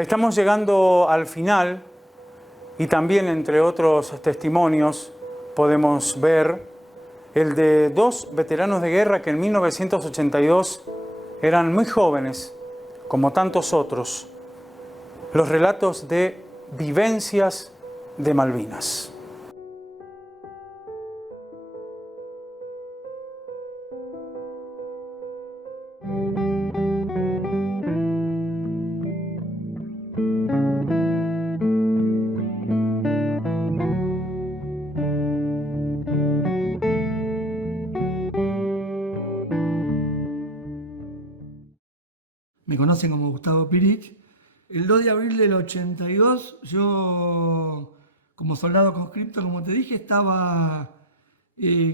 Estamos llegando al final y también, entre otros testimonios, podemos ver el de dos veteranos de guerra que en 1982 eran muy jóvenes, como tantos otros. Los relatos de vivencias de Malvinas. Me conocen como Gustavo Pirich. El 2 de abril del 82, yo, como soldado conscripto, como te dije, estaba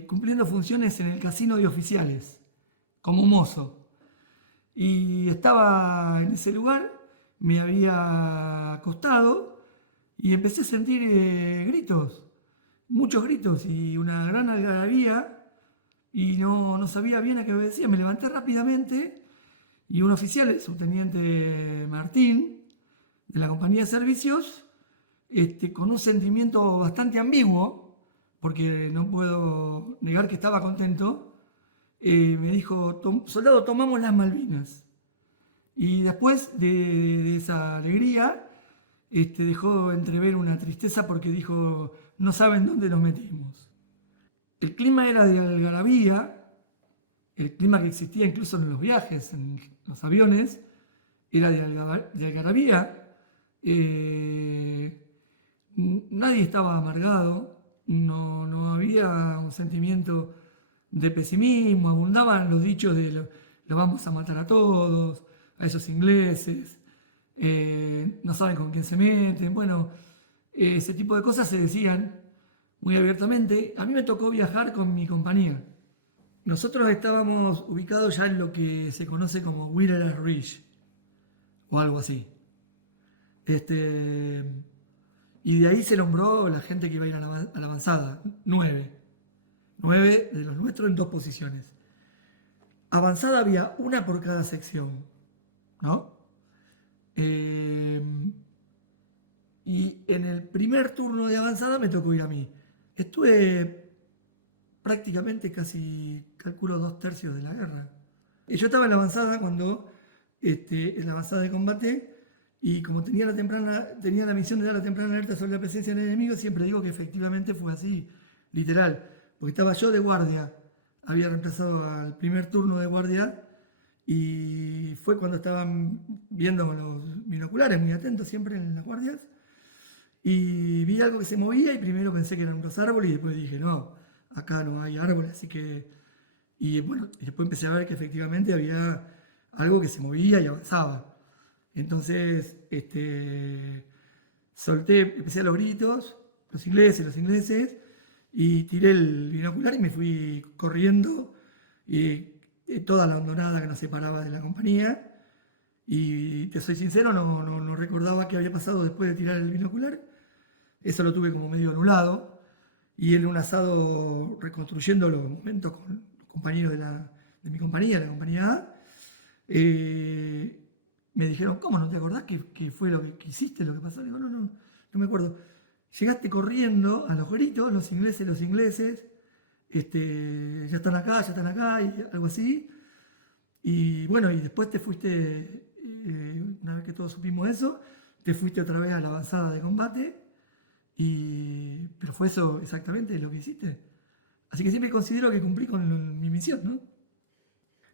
cumpliendo funciones en el casino de oficiales, como mozo. Y estaba en ese lugar, me había acostado y empecé a sentir gritos, muchos gritos y una gran algarabía, y no sabía bien a qué obedecía. Me levanté rápidamente. Y un oficial, el subteniente Martín, de la compañía de servicios, con un sentimiento bastante ambiguo, porque no puedo negar que estaba contento, me dijo: soldado, tomamos las Malvinas. Y después de esa alegría, dejó entrever una tristeza porque dijo: no saben dónde nos metimos. El clima era de algarabía. El clima que existía incluso en los viajes, en los aviones, era de algarabía. Nadie estaba amargado, no había un sentimiento de pesimismo, abundaban los dichos de lo vamos a matar a todos, a esos ingleses, no saben con quién se meten. Bueno, ese tipo de cosas se decían muy abiertamente. A mí me tocó viajar con mi compañía. Nosotros estábamos ubicados ya en lo que se conoce como Wheeler Ridge, o algo así. Y de ahí se nombró la gente que iba a ir a la avanzada, 9. 9 de los nuestros en 2 posiciones. Avanzada había una por cada sección, ¿no? Y en el primer turno de avanzada me tocó ir a mí. Estuve prácticamente casi, calculo, 2/3 de la guerra. Y yo estaba en la avanzada en la avanzada de combate, y como tenía la misión de dar la temprana alerta sobre la presencia del enemigo, siempre digo que efectivamente fue así, literal, porque estaba yo de guardia, había reemplazado al primer turno de guardia, y fue cuando estaban viendo con los binoculares, muy atentos siempre en las guardias, y vi algo que se movía y primero pensé que eran unos árboles y después dije: no, acá no hay árboles, así que... Y bueno, después empecé a ver que efectivamente había algo que se movía y avanzaba. Entonces, empecé a los gritos, los ingleses, y tiré el binocular y me fui corriendo, toda la hondonada que nos separaba de la compañía. Y te soy sincero, no recordaba qué había pasado después de tirar el binocular. Eso lo tuve como medio anulado. Y en un asado, reconstruyendo los momentos con los compañeros de mi compañía, la compañía A, me dijeron: ¿cómo no te acordás qué fue lo que hiciste, lo que pasó? Le digo: no me acuerdo. Llegaste corriendo a los gritos, los ingleses, ya están acá, y algo así. Y bueno, y después te fuiste, una vez que todos supimos eso, te fuiste otra vez a la avanzada de combate. Pero fue eso exactamente lo que hiciste. Así que siempre considero que cumplí con mi misión, ¿no?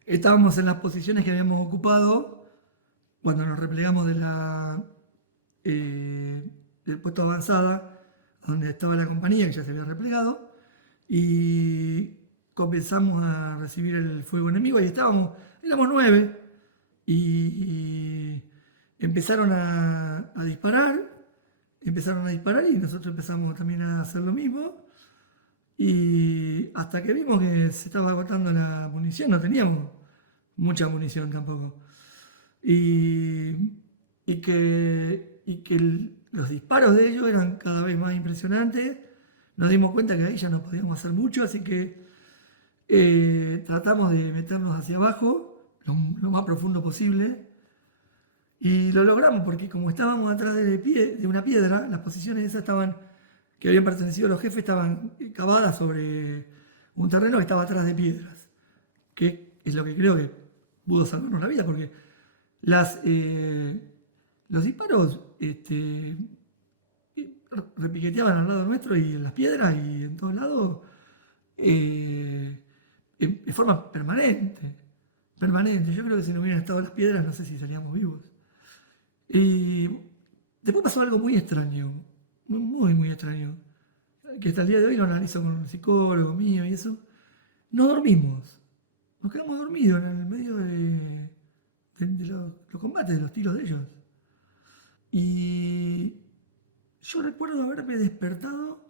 Estábamos en las posiciones que habíamos ocupado cuando nos replegamos del puesto de avanzada, donde estaba la compañía, que ya se había replegado, y comenzamos a recibir el fuego enemigo. Y éramos 9, y empezaron a disparar. Empezaron a disparar y nosotros empezamos también a hacer lo mismo. Y hasta que vimos que se estaba agotando la munición, no teníamos mucha munición tampoco. Y que los disparos de ellos eran cada vez más impresionantes. Nos dimos cuenta que ahí ya no podíamos hacer mucho, así que tratamos de meternos hacia abajo lo más profundo posible. Y lo logramos porque como estábamos atrás de una piedra, las posiciones esas estaban, que habían pertenecido a los jefes, estaban cavadas sobre un terreno que estaba atrás de piedras, que es lo que creo que pudo salvarnos la vida, porque las, los disparos repiqueteaban al lado nuestro y en las piedras y en todos lados eh, en forma permanente. Permanente. Yo creo que si no hubieran estado las piedras, no sé si salíamos vivos. Y después pasó algo muy extraño, muy, muy extraño, que hasta el día de hoy lo analizo con un psicólogo mío y eso. No dormimos, nos quedamos dormidos en el medio de los combates, de los tiros de ellos. Y yo recuerdo haberme despertado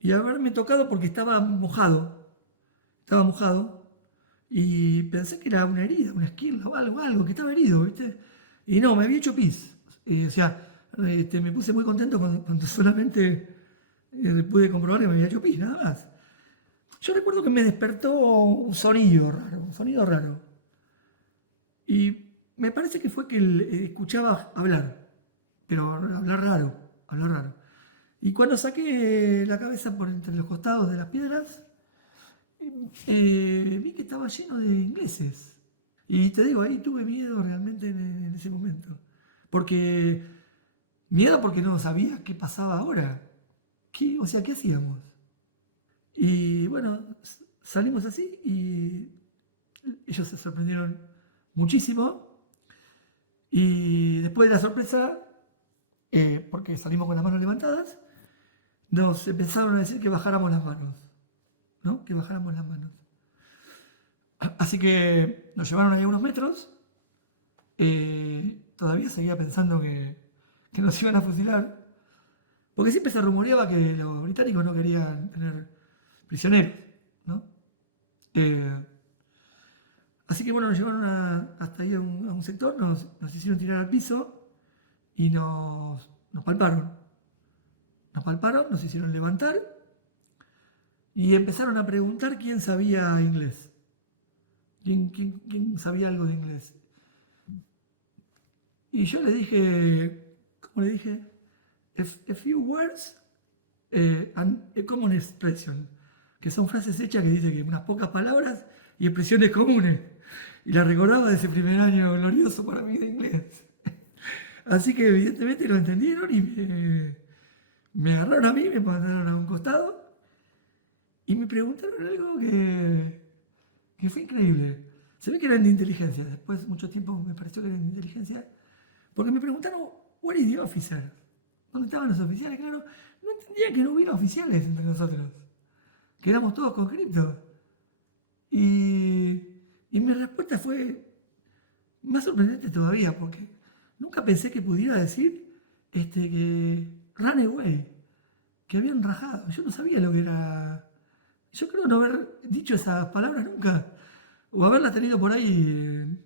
y haberme tocado porque estaba mojado, y pensé que era una herida, una esquirla o algo, que estaba herido, ¿viste? Y no, me había hecho pis. O sea, me puse muy contento cuando solamente pude comprobar que me había hecho pis, nada más. Yo recuerdo que me despertó un sonido raro. Y me parece que fue que escuchaba hablar, pero hablar raro. Y cuando saqué la cabeza por entre los costados de las piedras, vi que estaba lleno de ingleses. Y te digo, ahí tuve miedo realmente en ese momento. Porque, miedo porque no sabía qué pasaba ahora. O sea, ¿qué hacíamos? Y bueno, salimos así y ellos se sorprendieron muchísimo. Y después de la sorpresa, porque salimos con las manos levantadas, nos empezaron a decir que bajáramos las manos, ¿no? Que bajáramos las manos. Así que nos llevaron ahí unos metros. Todavía seguía pensando que nos iban a fusilar, porque siempre se rumoreaba que los británicos no querían tener prisioneros, ¿no? Eh, Así que bueno, nos llevaron hasta ahí a un sector, nos hicieron tirar al piso y nos palparon. Nos palparon, nos hicieron levantar y empezaron a preguntar quién sabía inglés. ¿Quién sabía algo de inglés? Y yo le dije, ¿cómo le dije? A few words and a common expression, que son frases hechas que dicen que unas pocas palabras y expresiones comunes. Y la recordaba de ese primer año glorioso para mí de inglés. Así que evidentemente lo entendieron y me agarraron a mí, me mandaron a un costado y me preguntaron algo que fue increíble. Se ve que eran de inteligencia, después mucho tiempo me pareció que eran de inteligencia, porque me preguntaron, ¿Where is the officer? ¿Dónde estaban los oficiales? Claro, no entendía que no hubiera oficiales entre nosotros, que éramos todos conscriptos. Y, y mi respuesta fue más sorprendente todavía, porque nunca pensé que pudiera decir que ran away, que habían rajado. Yo no sabía lo que era. Yo creo no haber dicho esas palabras nunca, o haberlas tenido por ahí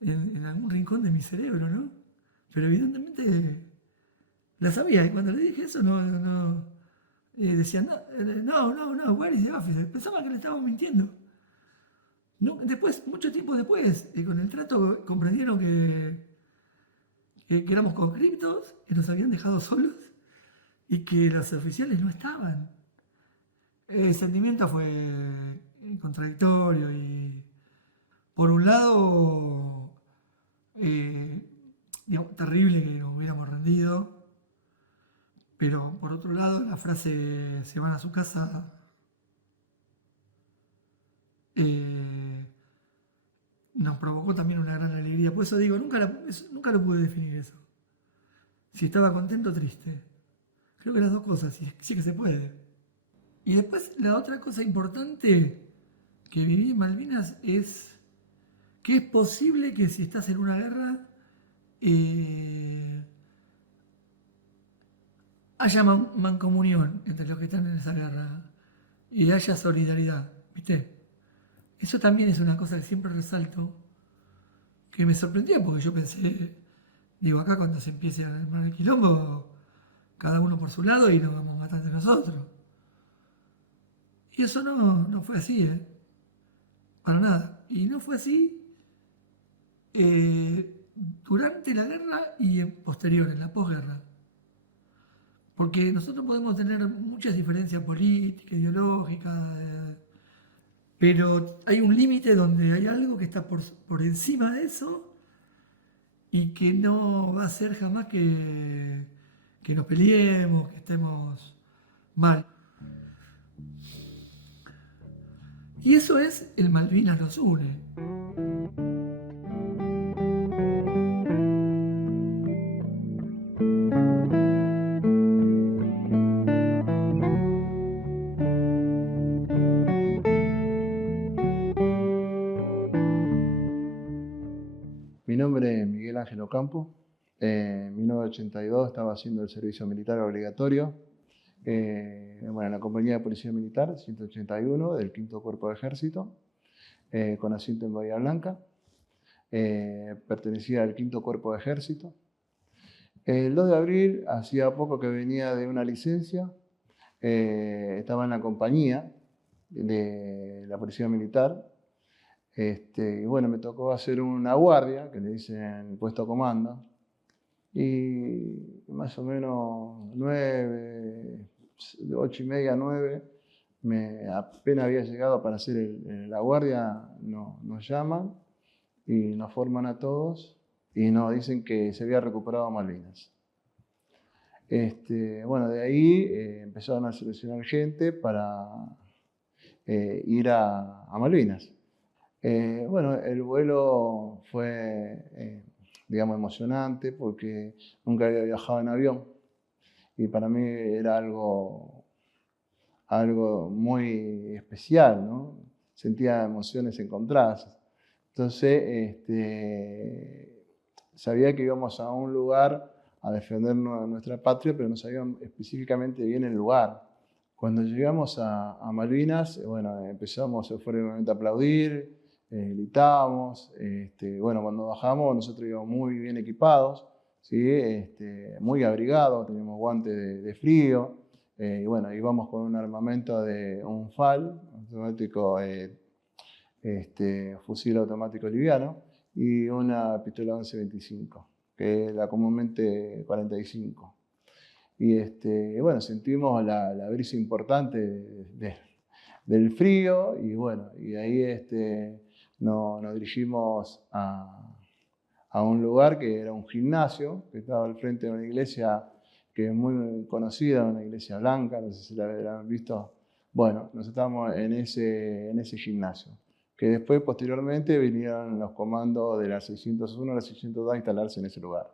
en algún rincón de mi cerebro, ¿no? Pero evidentemente la sabía, y cuando le dije eso decían, no, where is the officer? Pensaba que le estábamos mintiendo. No, después, mucho tiempo después, con el trato comprendieron que éramos conscriptos, que nos habían dejado solos y que los oficiales no estaban. El sentimiento fue contradictorio y, por un lado, eh, digamos, terrible que nos hubiéramos rendido, pero por otro lado, la frase se van a su casa eh, nos provocó también una gran alegría. Por eso digo, nunca lo pude definir eso. Si estaba contento o triste. Creo que las dos cosas, sí que se puede. Y después la otra cosa importante que viví en Malvinas es que es posible que si estás en una guerra eh, haya mancomunión entre los que están en esa guerra y haya solidaridad, ¿viste? Eso también es una cosa que siempre resalto, que me sorprendió porque yo pensé, digo, acá cuando se empiece a armar el quilombo, cada uno por su lado y nos vamos matando nosotros. Y eso no fue así, ¿eh? Para nada. Y no fue así, eh, durante la guerra y posterior, en la posguerra. Porque nosotros podemos tener muchas diferencias políticas, ideológicas, pero hay un límite donde hay algo que está por encima de eso y que no va a ser jamás que nos peleemos, que estemos mal. Y eso es el Malvinas nos une. Mi nombre es Miguel Ángel Ocampo. En 1982 estaba haciendo el servicio militar obligatorio. En la compañía de policía militar 181 del 5º Cuerpo de Ejército, con asiento en Bahía Blanca. Pertenecía al 5º Cuerpo de Ejército. El 2 de abril, hacía poco que venía de una licencia, estaba en la compañía de la policía militar. Y bueno, me tocó hacer una guardia, que le dicen puesto comando, y más o menos 8:30, 9, apenas había llegado para hacer la guardia, nos llaman y nos forman a todos y nos dicen que se había recuperado Malvinas. De ahí empezaron a seleccionar gente para ir a Malvinas. El vuelo fue, emocionante porque nunca había viajado en avión y para mí era algo muy especial, ¿no? Sentía emociones encontradas. Entonces, sabía que íbamos a un lugar a defender nuestra patria, pero no sabíamos específicamente bien el lugar. Cuando llegamos a Malvinas, empezamos fuertemente a aplaudir, gritábamos. Cuando bajamos nosotros íbamos muy bien equipados, ¿sí? Muy abrigados, teníamos guantes de frío, íbamos con un armamento de un FAL, automático, fusil automático liviano, y una pistola 11-25, que es la comúnmente 45. Y sentimos la brisa importante del frío, y ahí nos dirigimos a un lugar que era un gimnasio, que estaba al frente de una iglesia que es muy conocida, una iglesia blanca, no sé si la habrán visto. Bueno, nos estábamos en ese gimnasio, que después, posteriormente, vinieron los comandos de la 601 a la 602 a instalarse en ese lugar.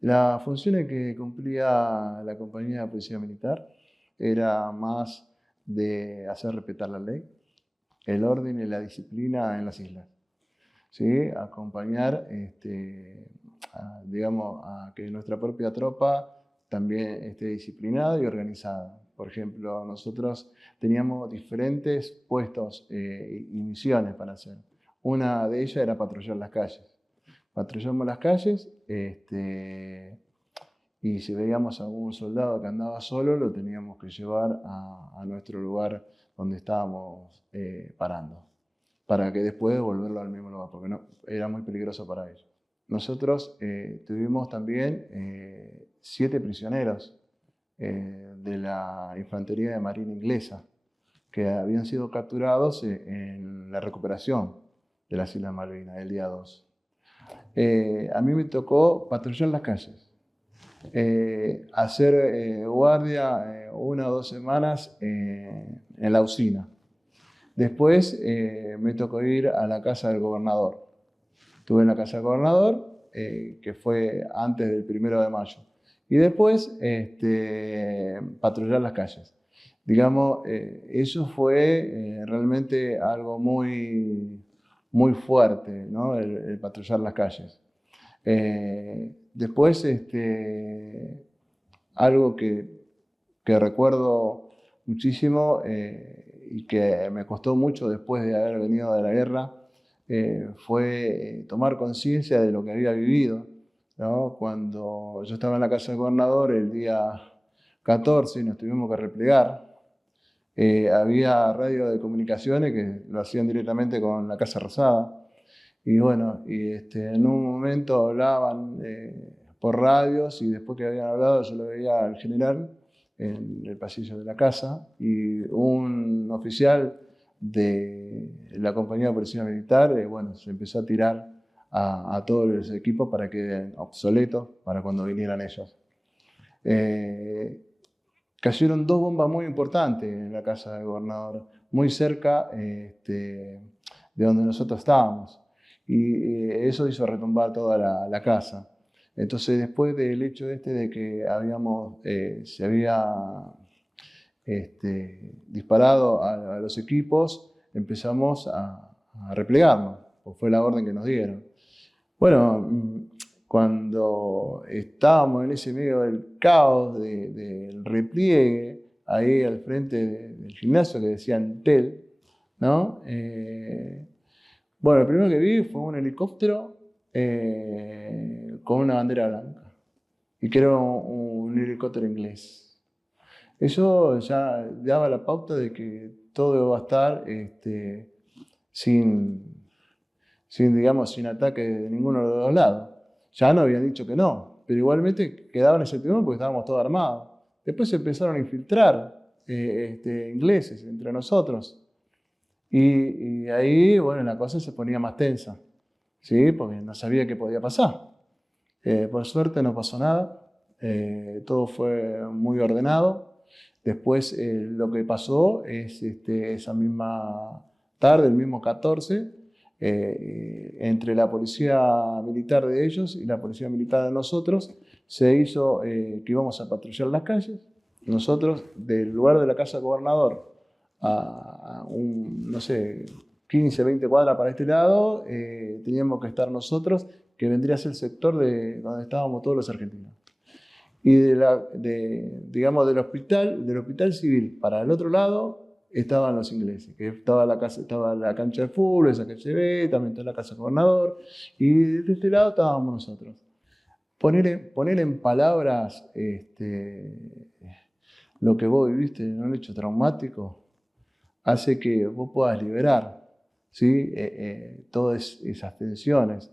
Las funciones que cumplía la compañía de policía militar era más de hacer respetar la ley, el orden y la disciplina en las islas, ¿sí? Acompañar a que nuestra propia tropa también esté disciplinada y organizada. Por ejemplo, nosotros teníamos diferentes puestos y misiones para hacer. Una de ellas era patrullar las calles. Patrullamos las calles y si veíamos a algún soldado que andaba solo, lo teníamos que llevar a nuestro lugar donde estábamos parando, para que después devolverlo al mismo lugar, porque no, era muy peligroso para ellos. Nosotros tuvimos también 7 prisioneros de la Infantería de Marina Inglesa, que habían sido capturados en la recuperación de las Islas Malvinas, el día 2. A mí me tocó patrullar las calles, hacer guardia 1 o 2 semanas en la usina. Después me tocó ir a la casa del gobernador. Estuve en la casa del gobernador, que fue antes del 1 de mayo. Y después patrullar las calles. Eso fue realmente algo muy, muy fuerte, ¿no? El patrullar las calles. Después, algo que recuerdo muchísimo y que me costó mucho después de haber venido de la guerra, fue tomar conciencia de lo que había vivido, ¿no? Cuando yo estaba en la casa del gobernador el día 14 y nos tuvimos que replegar, había radio de comunicaciones que lo hacían directamente con la Casa Rosada, Y bueno, en un momento hablaban por radios y después que habían hablado yo lo veía al general en el pasillo de la casa y un oficial de la compañía de policía militar, bueno, se empezó a tirar a todos los equipos para que queden obsoletos para cuando vinieran ellos. Cayeron 2 bombas muy importantes en la casa del gobernador, muy cerca de donde nosotros estábamos. Y eso hizo retumbar toda la casa. Entonces, después del hecho de que se había disparado a los equipos, empezamos a replegarnos, pues fue la orden que nos dieron. Bueno, cuando estábamos en ese medio del caos, del repliegue, ahí al frente del gimnasio que decían TEL, ¿no? Bueno, lo primero que vi fue un helicóptero con una bandera blanca y que era un helicóptero inglés. Eso ya daba la pauta de que todo va a estar sin ataque de ninguno de los dos lados. Ya no habían dicho que no, pero igualmente quedaban ese tema porque estábamos todos armados. Después se empezaron a infiltrar ingleses entre nosotros. Y ahí, bueno, la cosa se ponía más tensa, ¿sí? Porque no sabía qué podía pasar. Por suerte no pasó nada, todo fue muy ordenado. Después lo que pasó es esa misma tarde, el mismo 14, entre la policía militar de ellos y la policía militar de nosotros, se hizo que íbamos a patrullar las calles. Nosotros, del lugar de la casa del gobernador a no sé, 15, 20 cuadras para este lado, teníamos que estar nosotros, que vendría a ser el sector de donde estábamos todos los argentinos. Y digamos, del hospital civil para el otro lado estaban los ingleses, que estaba la cancha de fútbol, esa que se ve, también está la casa del gobernador, y de este lado estábamos nosotros. Poner en palabras lo que vos viviste en un hecho traumático hace que vos puedas liberar, ¿sí? Todas esas tensiones.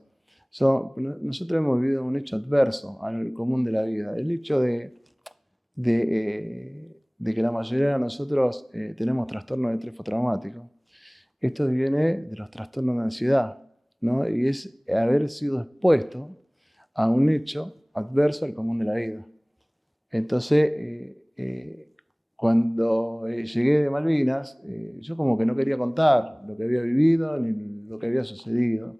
Nosotros hemos vivido un hecho adverso al común de la vida, el hecho de que la mayoría de nosotros tenemos trastorno de estrés postraumático. Esto viene de los trastornos de ansiedad, ¿no? Y es haber sido expuesto a un hecho adverso al común de la vida. Entonces, cuando llegué de Malvinas, yo como que no quería contar lo que había vivido ni lo que había sucedido.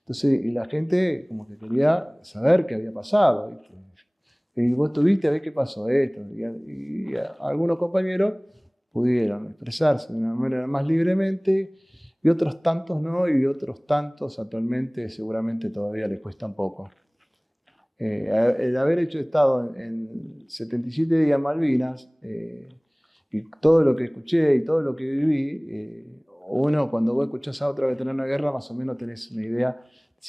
Entonces, y la gente como que quería saber qué había pasado, ¿viste? Y vos tuviste a ver qué pasó esto. Y algunos compañeros pudieron expresarse de una manera más libremente y otros tantos no, y otros tantos actualmente seguramente todavía les cuesta un poco. El haber estado en 77 días en Malvinas y todo lo que escuché y todo lo que viví, uno cuando vos escuchás a otro veterano de guerra más o menos tenés una idea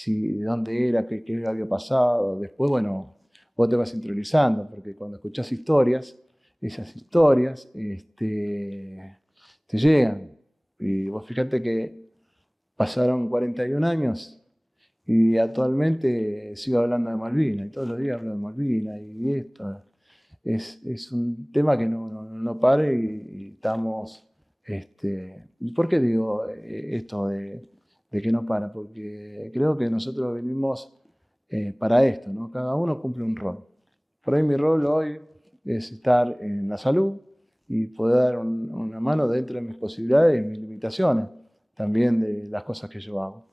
de dónde era, qué había pasado. Después, bueno, vos te vas interiorizando, porque cuando escuchás historias, esas historias te llegan. Y vos fíjate que pasaron 41 años y actualmente sigo hablando de Malvinas, y todos los días hablo de Malvinas, y esto es un tema que no para y estamos... ¿Y por qué digo esto de que no para? Porque creo que nosotros venimos para esto, ¿no? Cada uno cumple un rol. Por ahí mi rol hoy es estar en la salud y poder dar una mano dentro de mis posibilidades y mis limitaciones, también de las cosas que yo hago.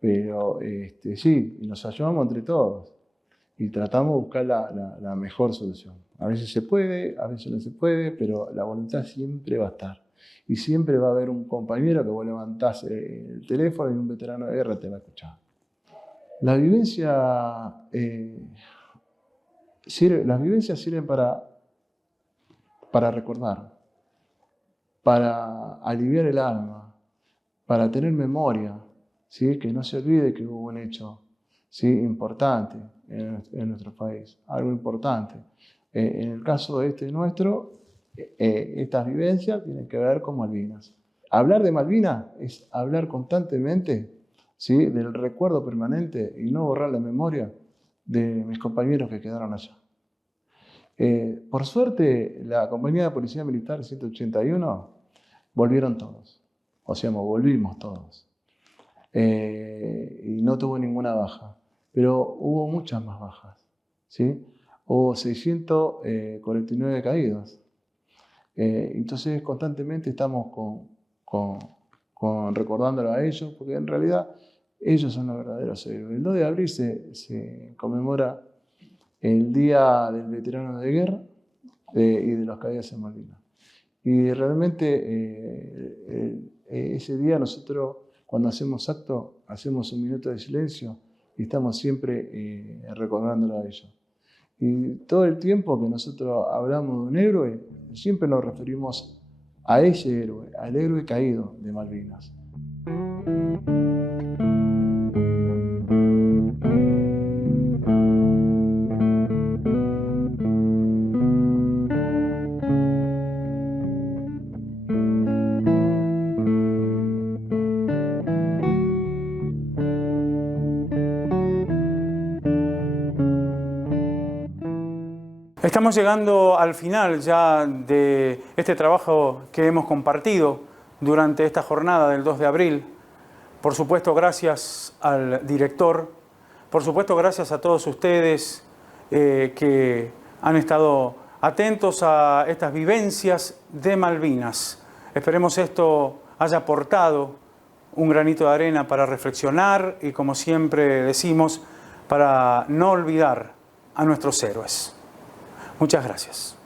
Pero sí, nos ayudamos entre todos y tratamos de buscar la mejor solución. A veces se puede, a veces no se puede, pero la voluntad siempre va a estar. Y siempre va a haber un compañero que vos levantás el teléfono y un veterano de guerra te va a escuchar. Las vivencias sirven para recordar, para aliviar el alma, para tener memoria, ¿sí? Que no se olvide que hubo un hecho, ¿sí? Importante en nuestro país, algo importante. En el caso nuestro, estas vivencias tienen que ver con Malvinas. Hablar de Malvinas es hablar constantemente ¿sí? Del recuerdo permanente y no borrar la memoria de mis compañeros que quedaron allá. Por suerte, la compañía de Policía Militar 181 volvieron todos, o sea, volvimos todos. Y no tuvo ninguna baja, pero hubo muchas más bajas, ¿sí? Hubo 649 caídos. Entonces, constantemente estamos recordándolo a ellos, porque en realidad ellos son los verdaderos héroes. El 2 de abril se conmemora el Día del Veterano de Guerra y de los caídos en Malvinas. Y realmente ese día nosotros, cuando hacemos acto, hacemos un minuto de silencio y estamos siempre recordándolo a ellos. Y todo el tiempo que nosotros hablamos de un héroe, siempre nos referimos a ese héroe, al héroe caído de Malvinas. Estamos llegando al final ya de este trabajo que hemos compartido durante esta jornada del 2 de abril. Por supuesto, gracias al director. Por supuesto, gracias a todos ustedes que han estado atentos a estas vivencias de Malvinas. Esperemos esto haya aportado un granito de arena para reflexionar y, como siempre decimos, para no olvidar a nuestros héroes. Muchas gracias.